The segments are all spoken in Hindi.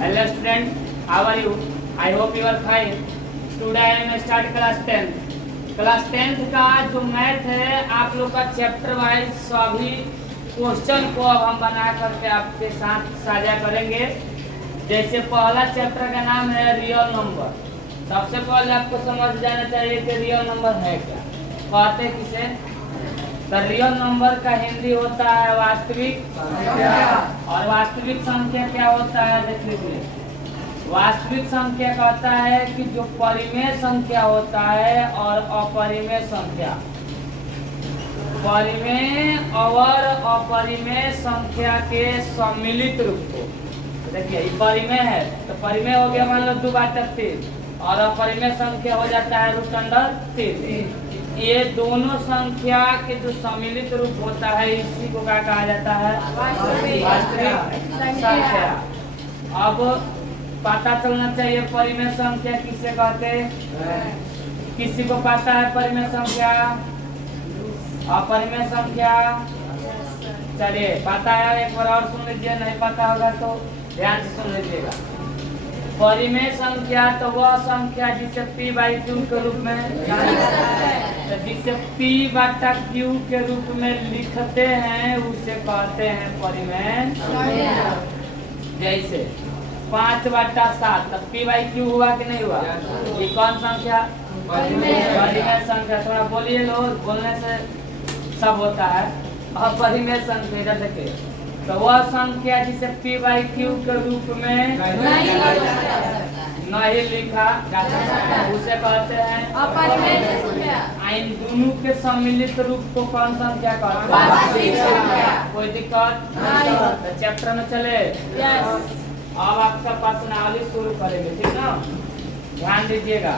Hello student, how are you? I hope you are fine. Today I am start class 10th. Class 10th का जो मैथ है आप लोग का चैप्टर वाइज सभी क्वेश्चन को अब हम बना करके आपके साथ साझा करेंगे। जैसे पहला चैप्टर का नाम है रियल नंबर। सबसे पहले आपको समझ जाना चाहिए कि रियल नंबर है क्या, कहते किसे। तो रियल नंबर का हिंदी होता है वास्तविक संख्या, और वास्तविक संख्या क्या होता है देख लीजिए। वास्तविक संख्या कहता है कि जो परिमेय संख्या होता है और अपरिमेय संख्या, परिमेय और अपरिमेय संख्या के सम्मिलित रूप को। देखिए ये परिमेय है तो परिमेय हो गया मान लो 2/3, और अपरिमेय संख्या हो जाता है √3। ये दोनों संख्या के जो सम्मिलित रूप होता है इसी को क्या कहा जाता है, वास्तविक संख्या। अब पता चलना चाहिए परिमेय संख्या किसे कहते हैं। किसी को पता है परिमेय संख्या, अपरिमेय संख्या? चलिए पता है, एक बार और सुन लीजिए, नहीं पता होगा तो ध्यान से सुन लीजिएगा। परिमेय संख्या तो वह संख्या जिसे p/q के रूप में, तो जिसे p/q के रूप में लिखते हैं उसे कहते हैं परिमेय संख्या। जैसे 5/7 तब p/q हुआ कि नहीं हुआ? ये कौन संख्या? परिमेय संख्या। थोड़ा बोलिए लोग, बोलने से सब होता है। अपरिमेय संख्या इधर देखिए, तो वह संख्या जिसे p/q के रूप में नहीं लिखा जाता उसे कहते हैं अपरिमेय संख्या। इन दोनों के सम्मिलित रूप को कौन संख्या कहते हैं? वास्तविक संख्या। कोई दिक्कत नहीं? तो चैप्टर में चले। अब आपका प्रश्नावली शुरू करेंगे, ठीक ना? ध्यान दीजिएगा।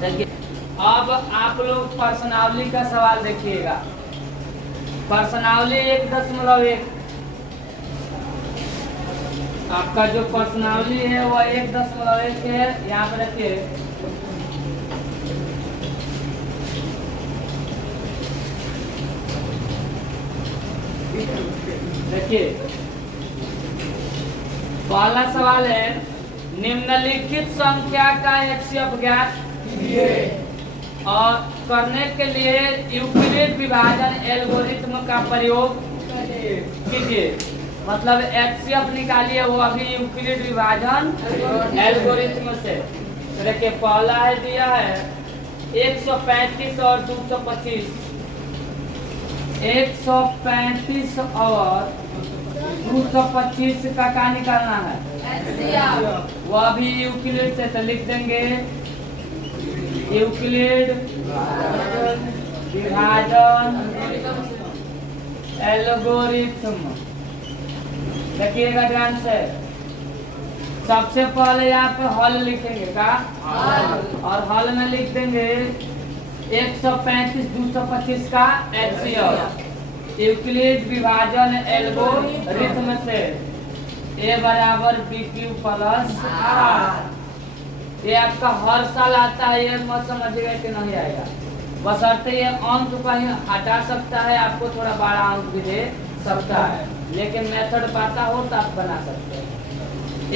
देखिए अब आप लोग प्रश्नावली का सवाल देखिएगा। प्रश्नावली 1.1, आपका जो प्रश्नावली है वो 1.1 है। यहाँ पे रखिए, देखिए पहला सवाल है, निम्नलिखित संख्या का HCF ज्ञात और करने के लिए यूक्लिड विभाजन एल्गोरिथ्म का प्रयोग कीजिए। मतलब HCF निकालिए, वो अभी यूक्लिड विभाजन एल्गोरिथ्म से। देखिए पहला है दिया है 135 और 225। 135 और 225 का निकालना है, वो अभी यूक्लिड से तो लिख देंगे यूक्लिड विभाजन एल्गोरिथ्म। देखिएगा ध्यान से। सबसे पहले यहाँ पे हल लिखेंगे का, और हल में लिख देंगे 135 225 का HCF यूक्लिड विभाजन एल्गोरिथ्म से A बराबर BQ प्लस R। ये आपका हर साल आता है, ये मत समझिएगा कि नहीं आएगा। बशर्ते ये अंक कहीं हटा सकता है, आपको थोड़ा बड़ा अंक भी दे सकता है, लेकिन मेथड पता हो तो आप बना सकते हैं।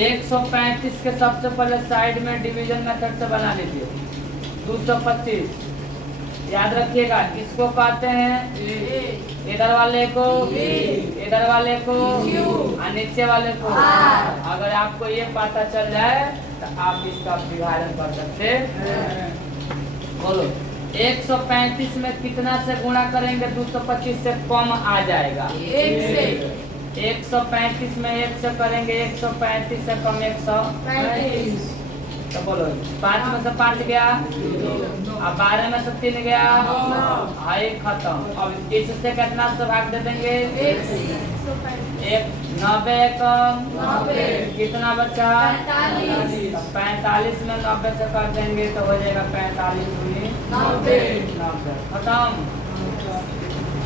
135 के सबसे पहले साइड में डिवीजन मेथड से बना लीजिए। 225 याद रखिएगा, इसको कहते हैं इधर वाले को इधर वाले को और नीचे वाले को। अगर आपको ये पता चल जाए तो आप इसका विभाजन कर सकते हैं। बोलो 135 में कितना से गुणा करेंगे 225 से कम आ जाएगा? 135 में 1 से करेंगे 135 से कम 135। तो बोलो 5 में से 5 गया, अब 12 में से 3 गया, हाई खत्म। अब इससे कितना से भाग दे देंगे? 90 कम कितना बचा? 45 में 90 से कर देंगे तो हो जाएगा 45 दूनी 90 खत्म।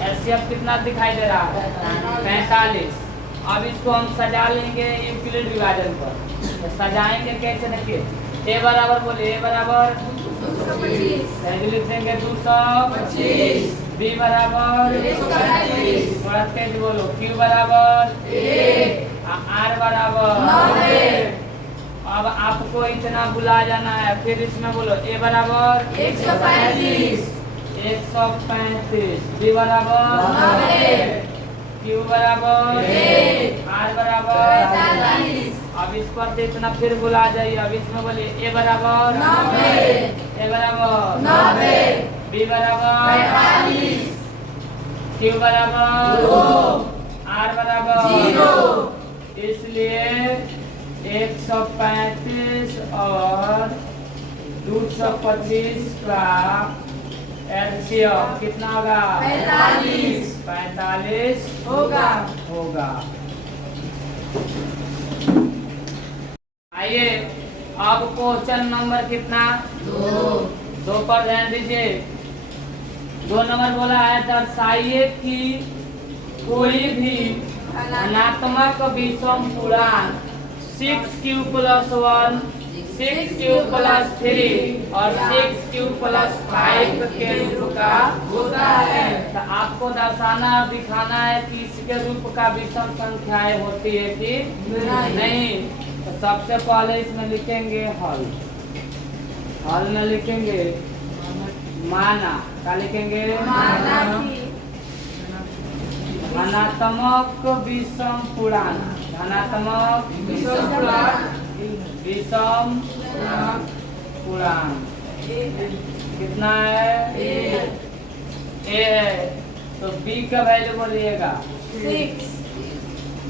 HCF कितना दिखाई दे रहा है? 45। अब इसको हम सजा लेंगे यूक्लिड विभाजन पर। तो सजाएंगे कैसे? देखिए A बराबर बोलिए, A बराबर 225 लिख देंगे 225। B बराबर 140। थोड़ा तेज बोलो। Q बराबर 1, R बराबर 90। आपको इतना बुला जाना है। फिर इसमें बोलो ए बराबर 135, 135, बी बराबर 90, क्यू बराबर 1, आर बराबर 45, अब इस पर से इतना फिर बुला जाइए। अब इसमें बोलिए ए बराबर 90, ए बराबर 90, बी बराबर 45, क्यू बराबर 2, आर बराबर 0, इसलिए 135 और 225 का एलसीएम कितना होगा? 45 45 होगा। होगा। आइए अब क्वेश्चन नंबर कितना? 2 पर ध्यान दीजिए। 2 नंबर बोला है दर्शाइए कि कोई भी धनात्मक विषम पूर्णांक 6q + 1, 6q + 3 और 6q + 5 के रूप का होता है। तो आपको दर्शाना और दिखाना है कि इसके रूप का विषम संख्याएं होती है कि नहीं। तो सबसे पहले इसमें लिखेंगे हल। हल में लिखेंगे माना। क्या लिखेंगे? माना कि धनात्मक विषम पूर्णांक। धनात्मक विषम पूर्णांक विषम पूर्णांक कितना है? ए है। तो बी का वैल्यू बोलिएगा 6,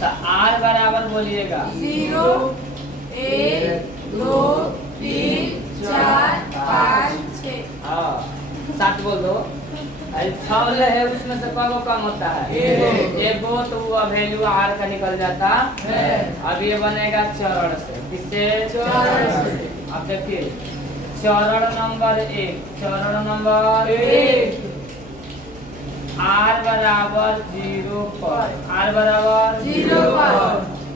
तो आर बराबर बोलिएगा 0, 1, 2, 3, 4, 5, 6। हाँ 7 बोल दो। 6 है उसमें से कौन कम होता है? एगो। तो वो वैल्यू आर का निकल जाता है। अब ये बनेगा चरण से। किससे? चरण से। अब देखिए चरण नंबर 1, चरण नंबर 1, आर बराबर 0 पर, आर बराबर 0 पर,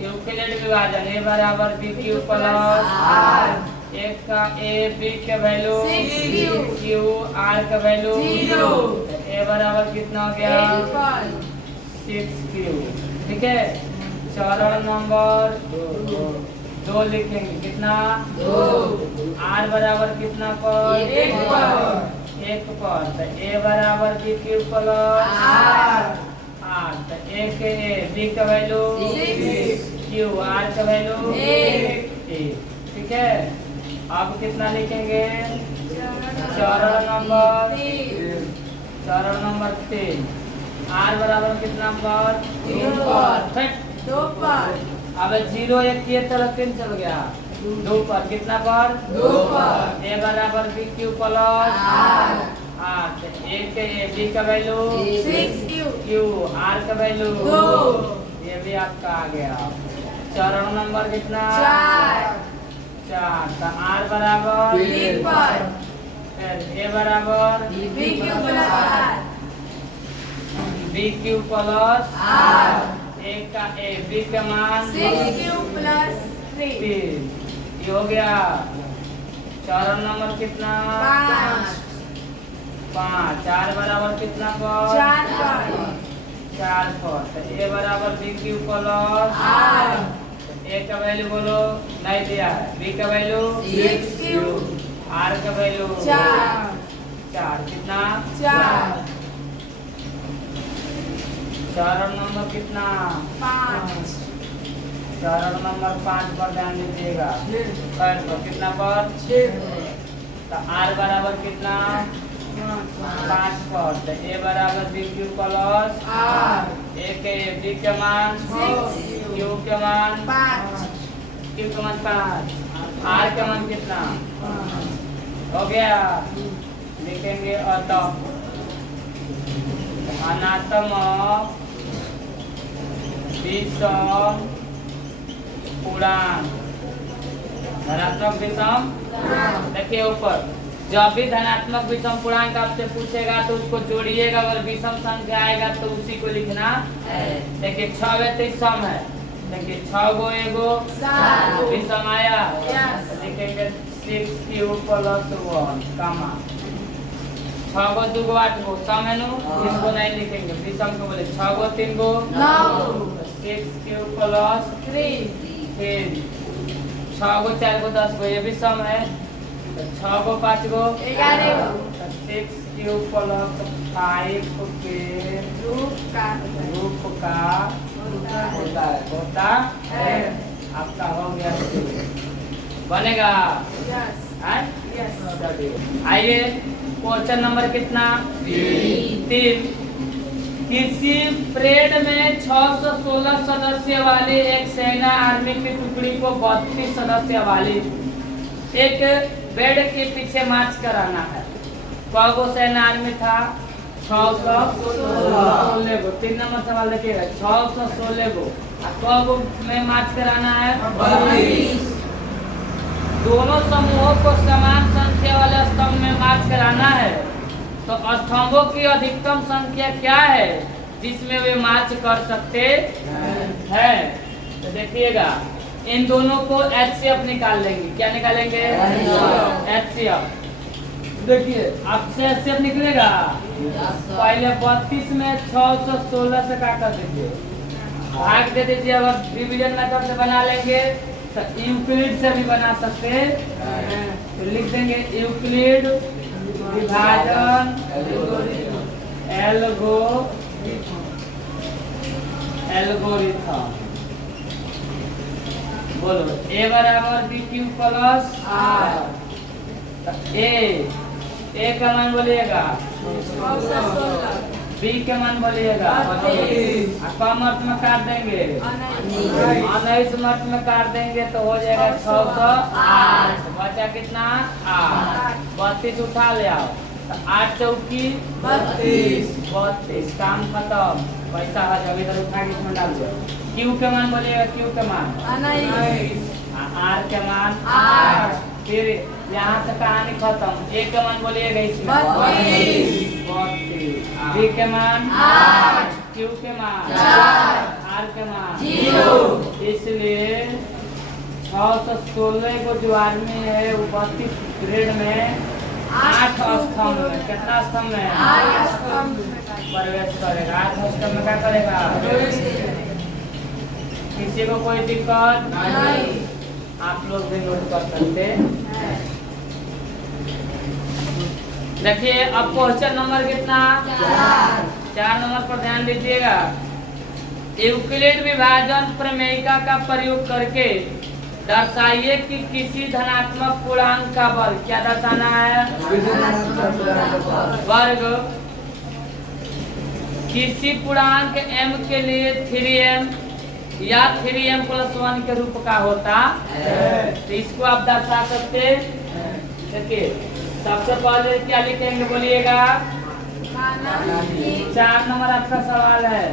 यूक्लिड विभाजन ए बराबर बी क्यू प्लस आर, एक का ए बी के वैल्यू 6q, क्यू आर का वैल्यू 0, ए बराबर कितना हो गया? 8 पर, 6q। ठीक है। चरण नंबर 2 लिखेंगे कितना? 2, आर बराबर कितना पर? 1 पर, 1 पर। तो ए बराबर b q plus r, r. तो ए के ए बी का वैल्यू 6, क्यू आर का वैल्यू 8। ठीक है। अब कितना लिखेंगे? चरण नंबर 3, चरण नंबर 3 आर बराबर कितना पर? 2 पर, फिर 2 पर, अब 0 1 किए तो 3 चल गया। 2 पर कितना पर? 2 पर, ए बराबर b q plus r, r. तो ए के ए बी का वैल्यू 6q, क्यू आर का वैल्यू 2, ये भी आपका आ गया। चरण नंबर कितना? 4, 4। तो आर बराबर 3 पर, फिर ए बराबर bq plus r, b q plus r, a का ए बी का मान 6q प्लस 3, 3। ये हो गया। चरण नंबर कितना? 5, 5। 4 बराबर कितना पर? 4 पर, 4 पर। तो ए बराबर b q plus r, a का वैल्यू बोलो नहीं दिया है। बी का वैल्यू 6q, आर का वैल्यू 4, 4। कितना? 4, चरण नंबर कितना? 5, चरण नंबर 5 पर ध्यान दीजिएगा। पैर पर कितना पर? 6, तो आर बराबर कितना? 5 पर। तो ए बराबर बी क्यू प्लस आर, ए के बी के मान 6, क्यू के मान 5, क्यू के मान 5, आर के मान कितना? हो गया। लिखेंगे अतः धनात्मक विषम पूर्णांक। धनात्मक विषम देखिए ऊपर जब भी धनात्मक विषम पूर्णांक आपसे पूछेगा तो उसको जोड़िएगा। अगर विषम संख्या आएगा तो उसी को लिखना। देखिए 6 व्यक्ति सम है। देखिए 6 गो एगो 7, विषम आया। Yes. तो लिखेंगे 6q + 1 कामा 6 गो 2 गो 8 गो सम है नो। इसको नहीं लिखेंगे विषम को बोले 6 गो 3 गो 9, 6q + 3, 3 6 6 गो 4 गो 10 गो ये भी सम है। तो 6 गो 5 गो 11 गो 6 क्यूब प्लस 5 के रूप का रूप का होता है। आपका हो गया बनेगा। यस हैं? यस आइए क्वेश्चन नंबर कितना 3। किसी परेड में 616 सदस्य वाली एक सेना आर्मी की टुकड़ी को 32 सदस्य वाली एक बेड के पीछे मार्च कराना है। कौगो सेना आर्मी था 616 गो। 3 नंबर सवाल देखिएगा 616 गो। कौगो में मार्च कराना है 32। दोनों समूहों को समान संख्या वाले स्तंभ में मार्च कराना है। तो स्तंभों की अधिकतम संख्या क्या है जिसमें वे मार्च कर सकते हैं? तो देखिएगा इन दोनों को HCF निकाल लेंगे। क्या निकालेंगे? HCF। देखिए आपसे HCF निकलेगा। पहले 32 में 616 से काट कर दीजिए, भाग दे दीजिए। अगर डिवीजन मेथड से बना लेंगे तो यूक्लिड से भी बना सकते हैं। तो लिख देंगे यूक्लिड विभाजन एल्गोरिथम। बोलो A बराबर BQ प्लस A का मान बोलिएगा, B के मान बोलिएगा। कम अर्थ में काट देंगे, 19 अर्थ में काट देंगे तो हो जाएगा 608। बचा कितना 8। 32 उठा ले आओ तो 8 चौकी 32। काम खत्म। पैसा आ जाओ इधर उठा के इसमें डाल दो। Q के मान बोलिएगा, Q के मान R के मान 8। फिर यहाँ से कहानी खत्म। A के मान बोलिएगा इसमें 32। B के मान 8। Q के मान 4। R के मान 0। इसलिए 616 को जो आर्मी है वो 32 ग्रेड में 8 स्तंभ में, कितना स्तंभ में प्रवेश करेगा। 8 स्तंभ में क्या करेगा? किसी को कोई दिक्कत नहीं, आप लोग भी नोट कर सकते हैं। देखिए अब क्वेश्चन नंबर कितना 4 नंबर पर ध्यान दीजिएगा। यूक्लिड विभाजन प्रमेयिका का प्रयोग करके दर्शाइए कि किसी धनात्मक पूर्णांक का वर्ग, क्या दर्शाना है? वर्ग किसी पूर्णांक m के लिए 3m या 3m + 1 के रूप का होता है। तो इसको आप दर्शा सकते हैं। देखिए सबसे पहले क्या लिखेंगे बोलिएगा? 4 नंबर आपका सवाल है,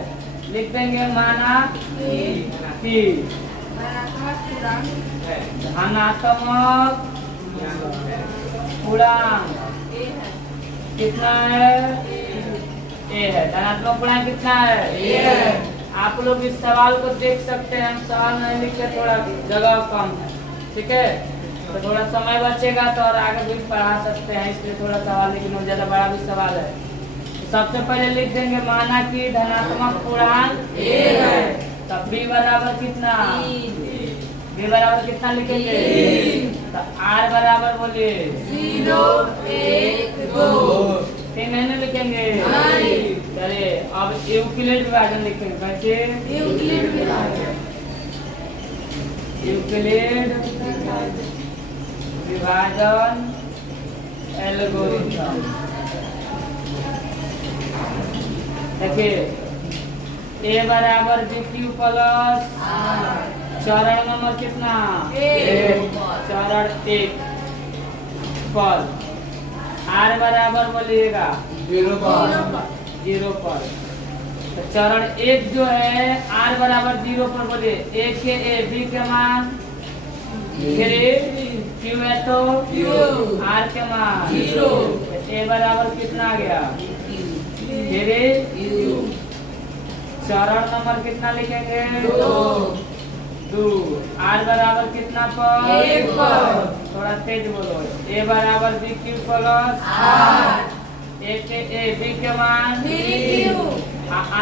लिख देंगे माना कि धनात्मक पूर्णांक कितना है? A है। धनात्मक पूर्णांक कितना है? A है। आप लोग इस सवाल को देख सकते हैं। हम सवाल नहीं लिखते, थोड़ा जगह कम है, ठीक है, तो थोड़ा समय बचेगा तो और आगे भी पढ़ा सकते हैं, इसलिए थोड़ा सवाल, लेकिन ज्यादा बड़ा भी सवाल है। तो सबसे पहले लिख देंगे माना कि धनात्मक पूर्णांक A है। तब B बराबर कितना? B बराबर कितना लिखेंगे? तो R बराबर बोलिए 0 1 2। 3 नहीं लिखेंगे। चलिए अब यूक्लिड विभाजन लिखेंगे। कैसे? यूक्लिड विभाजन एल्गोरिथम। देखिए A बराबर BQ प्लस चरण नंबर कितना? चरण 1 पर R बराबर बोलिएगा 0 पर। तो चरण 1 जो है R बराबर 0 पर बोलिए। A के A, B के मान फिर Q है तो R के मान 0। A बराबर कितना आ गया? फिर चरण नंबर कितना लिखेंगे? 2। R बराबर कितना पर? 1 पर। थोड़ा तेज बोलो। A बराबर BQ प्लस A के A, B के मान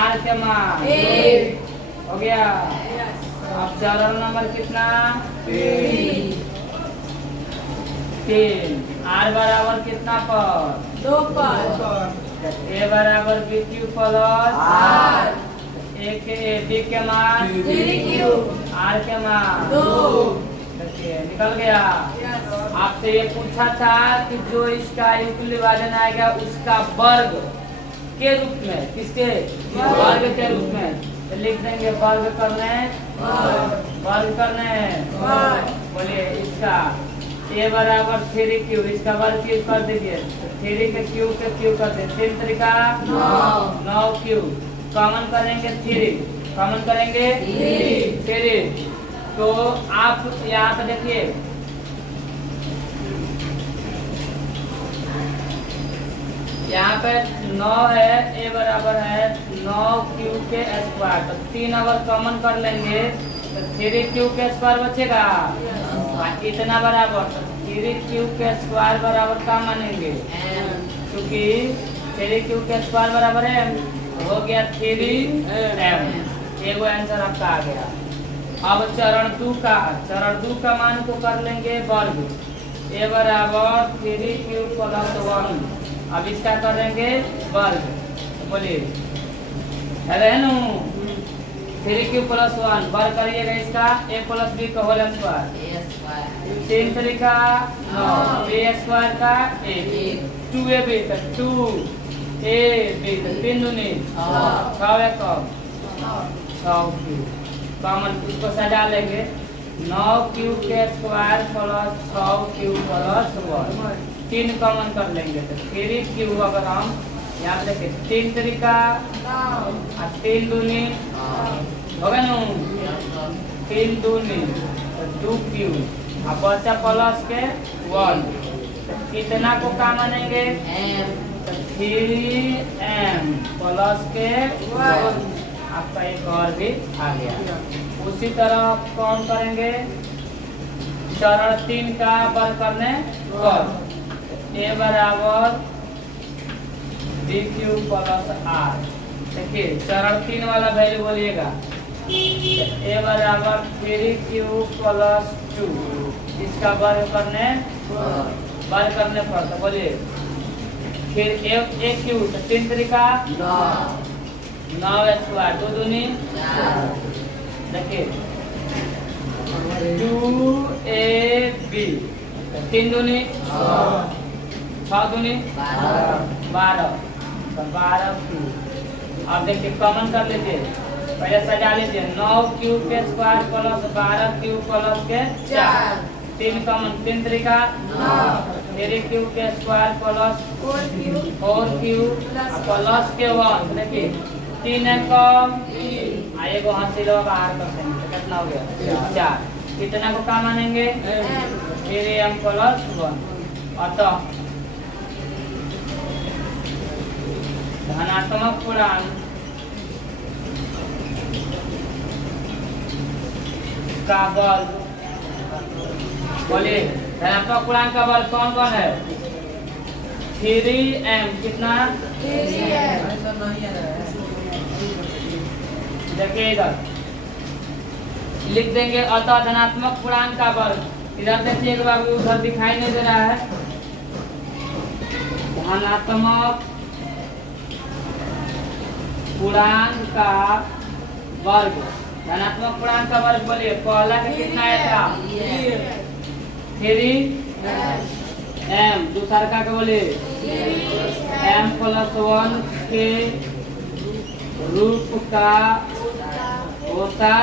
R के मान हो गया। अब चरण नंबर कितना? 3। आर बराबर कितना पर? 2 पर ए बराबर बी क्यू प्लस आर ए के बी के मान 3Q आर के मान 2 देखिए निकल गया। यस आपसे ये पूछा था कि जो इसका युगल विभाजन आएगा उसका वर्ग के रूप में, किसके वर्ग के रूप में, तो लिख देंगे वर्ग करने बोलिए इसका ए बराबर 3Q, इसका वर्ग क्यूब कर दीजिए, 3 के क्यूब कर दे 3 तरीका 9Q, कॉमन करेंगे 3, कॉमन करेंगे 3। तो आप यहाँ पे देखिए यहाँ पे 9 है, ए बराबर है 9Q के स्क्वायर, तो 3 अगर कॉमन कर लेंगे तो 3Q के स्क्वायर बचेगा, इतना बराबर, तो 3Q के स्क्वायर बराबर क्या मानेंगे, क्योंकि 3Q के स्क्वायर बराबर है, हो गया 3M, एगो आंसर आपका आ गया। अब चरण 2 का मान को कर लेंगे वर्ग, ए बराबर 3Q प्लस 1, अब इसका करेंगे वर्ग, बोलिए है ना 3Q प्लस 1 वर्ग करिएगा इसका a प्लस बी का होल स्क्वायर 3 तरीका 9 a स्क्वायर का 1 2ab का 2ab 3 दूनी 6 कम 6Q कॉमन, इसको सजा लेंगे 9Q के square plus 6Q plus 1, 3 common कर लेंगे तो 3Q अगर हम यहाँ देखें 3 तरीका 3 दूनी होगा ना 3 दूनी 2Q, अब बच्चा प्लस के 1, तो कितना को क्या मानेंगे 3M प्लस के 1, आपका एक और भी आ गया। उसी तरह कौन करेंगे चरण 3 का वर्ग करने पर ए बराबर BQ प्लस R, देखिए चरण 3 वाला वैल्यू बोलिएगा, ए बराबर 3Q प्लस 2, इसका वर्ग करने पर तो बोलिए फिर एक क्यू, 3 तरीका 9 स्क्वायर 2 दूनी देखिए 2AB 3 दूनी 6 दूनी 12, तो 12Q। अब देखिए कॉमन कर लीजिए, पहले सजा लीजिए 9Q के स्क्वायर प्लस 12Q प्लस के 4, 3 कॉमन 3 तरीका 3Q के स्क्वायर प्लस 4Q प्लस के 1, देखिए 3 है कम आएगा, हासिल बाहर कर देंगे तो कितना हो गया 4, कितना को क्या मानेंगे 3M प्लस 1। अतः धनात्मक पूर्णांक का वर्ग, बोलिए धनात्मक पूर्णांक का वर्ग कौन कौन है 3M, कितना 3M देखिए इधर लिख देंगे, अतः धनात्मक पूर्णांक का वर्ग, इधर देखिए एक बार उधर दिखाई नहीं दे रहा है, धनात्मक पूर्णांक का वर्ग, धनात्मक पूर्णांक का वर्ग बोलिए, पहला के कितना आया था 3M, दूसरा का बोलिए M प्लस 1 के रूप का होता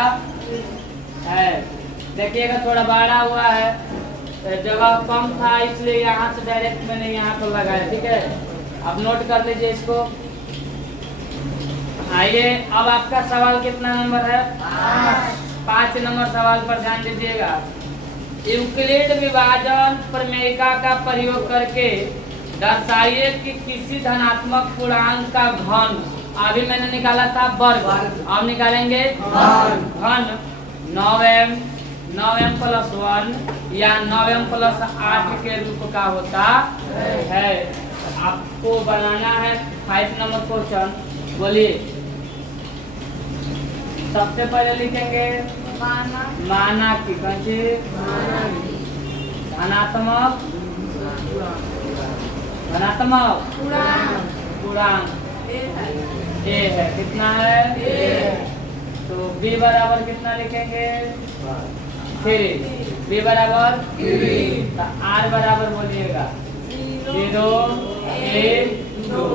है। देखिएगा थोड़ा बड़ा हुआ है, जगह कम था इसलिए यहाँ से डायरेक्ट मैंने यहाँ पर लगाया, ठीक है, अब नोट कर लीजिए इसको। आइए अब आपका सवाल कितना नंबर है 5 नंबर सवाल पर ध्यान दीजिएगा। यूक्लिड विभाजन प्रमेयिका का प्रयोग करके दर्शाइए कि किसी धनात्मक पूर्णांक का घन, अभी मैंने निकाला था वर्ग, अब निकालेंगे घन 9M प्लस 1 या 9M प्लस 8 के रूप का होता है। आपको बनाना है 5 नंबर क्वेश्चन, बोलिए सबसे पहले लिखेंगे माना माना की कंची धनात्मक धनात्मक पूर्णांक पूर्णांक ए ए है। कितना है? ए। तो b बराबर कितना लिखेंगे? 3। b बराबर 3। तो r बराबर बोलिएगा 0 1 2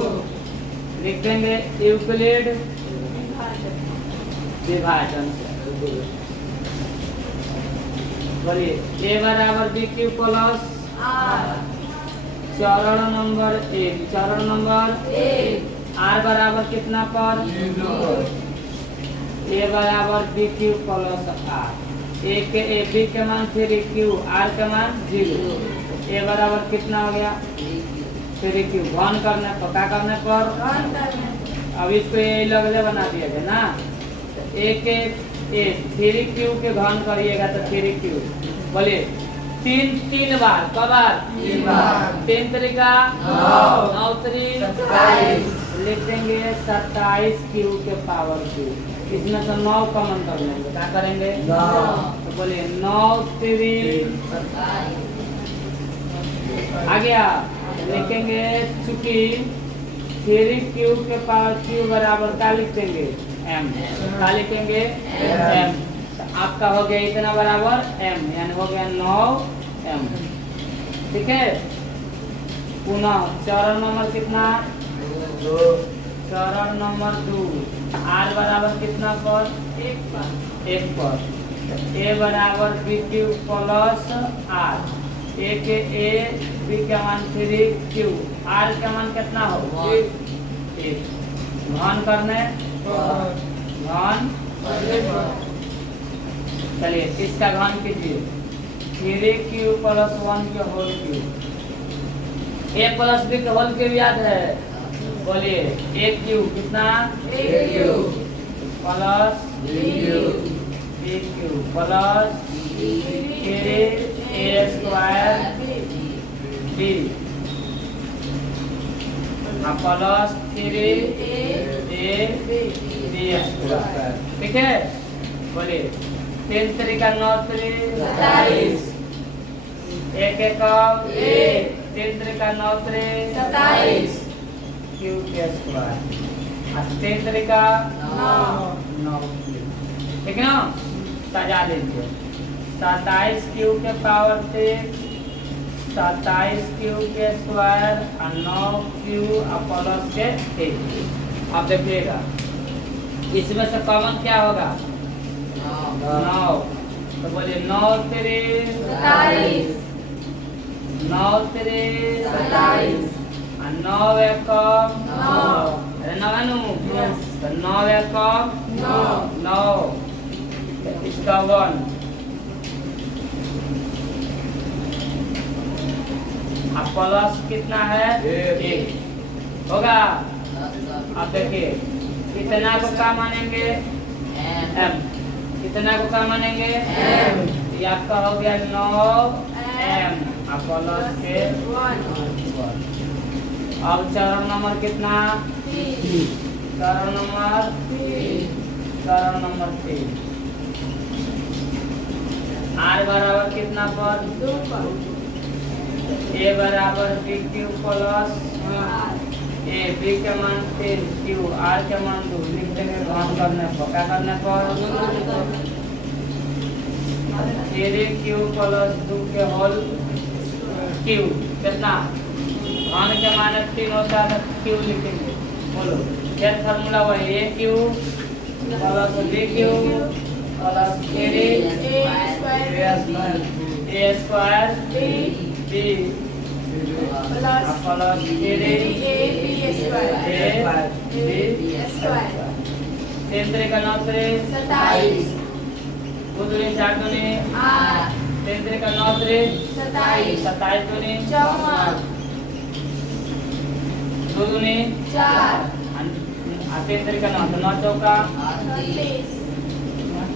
लिख देंगे यूक्लिड विभाजन से। बोलिए a बराबर बी क्यू प्लस आर चरण नंबर 1 चरण नंबर एक r बराबर कितना पर a बराबर b q plus r. a के a b के मान 3 क्यू r के मान 0। a बराबर कितना हो गया 3 क्यू। घन करने पर क्या करने पर घन करने अब इसको ये लगले बना दिया जाए ना। तो a के a 3 क्यू के घन करिएगा तो 3 क्यू। बोलिए 3 बार कब बार 3 बार 3 तरीका 9 तरीक 27 लिख देंगे 27 क्यू के पावर क्यू। इसमें से 9 कॉमन कर लेंगे। क्या करेंगे तो बोलिए 9 3 आ गया। लिखेंगे चूंकि 3 क्यू के पावर क्यू बराबर क्या लिख देंगे m। क्या लिखेंगे m। तो आपका हो गया इतना बराबर m यानी हो गया 9 m। ठीक है। पुनः चरण नंबर कितना चरण नंबर 2 r बराबर कितना पर 1 पर a बराबर b q plus r. a के a b के मान 3 क्यू r के मान कितना हो 1। घन करने घन चलिए इसका घन कीजिए 3 क्यू प्लस 1 के whole cube. a plus b के होल क्यू याद है? बोलिए 1 क्यू कितना एक cube plus b cube plus 3 a square b plus 3 a b square. ठीक है। बोलिए 3 तरीका 9 तरीक 27 एक कम एक 3 तरीका 9 तरीक 27 क्यू के स्क्वायर। 3 तरीका 9 ठीक है ना। सजा दीजिए 27 क्यू के पावर 3 27 क्यू के स्क्वायर और 9 क्यू प्लस के 1। अब देखिएगा इसमें से कॉमन क्या होगा 9। तो बोलिए 9 3 27 9 3 27 और 9 एकम 9 अरे 9 Yes. तो 9 एकम 9 इसका 1 अब प्लस कितना है 1 होगा। अब देखिए कितना को क्या मानेंगे m। कितना को क्या मानेंगे M। ये आपका हो गया 9 m अब प्लस के 1। अब चरण नंबर कितना चरण नंबर 3 r बराबर कितना पर a बराबर b cube plus a b के मान 3 क्यू r के मान 2 लिख देंगे। घन करने पर क्या करने पर 3 क्यू प्लस 2 के होल क्यू कितना घन के मान 3 होता है तो क्यू लिखेंगे। बोलो क्या फार्मूला वही a Q plus b cube plus 3 a square b plus 3 तरीका 9 3 27 2 दूनी 4 दूनी 3 तरीका 9 3 27 दूनी 54 2 दूनी 4 3 तरीका 9 तो 9 चौका 36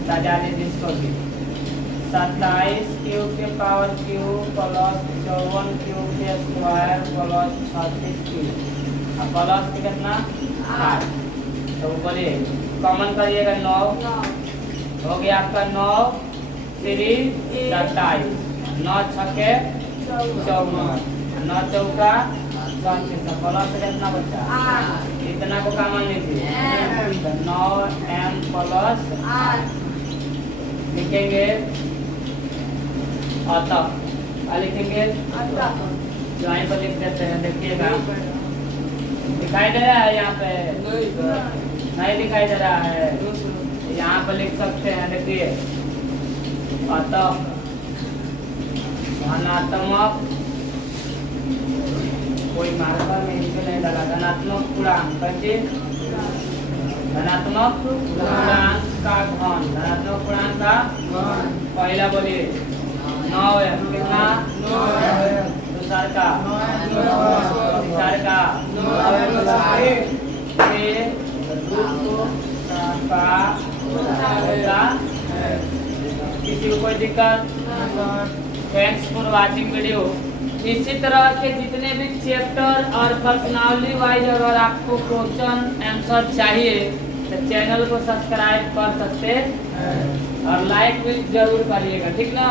सजा दीजिए इसको भी 27 क्यू के पावर क्यू प्लस 54 क्यू के स्क्वायर प्लस 36 क्यू अब प्लस कितना 8। तो बोलिए कॉमन करिएगा 9 हो गया आपका 9 3 27, 9 छके 54, 9 चौका 34, प्लस से कितना बचा? इतना को क्या मान लीजिए? 9m प्लस लिखेंगे अतः, क्या लिखेंगे? ज्वाइन पर लिख देते हैं, देखिएगा दिखाई दे रहा है यहाँ पे? नहीं दिखाई दे रहा है, यहाँ पर लिख सकते हैं, देखिए अतः धनात्मक, कोई मार्कर में इनको नहीं लगा, धनात्मक पूर्णांक, कैसे? धनात्मक पूर्णांक का घन, धनात्मक पूर्णांक का पहला बोलिए 9m, कितना? दूसरा का तीसरा का किसी को कोई दिक्कत? Thanks for watching video. इसी तरह के जितने भी चैप्टर और पर्सनालिटी वाइज अगर आपको क्वेश्चन आंसर चाहिए तो चैनल को सब्सक्राइब कर सकते और लाइक भी जरूर करिएगा, ठीक ना?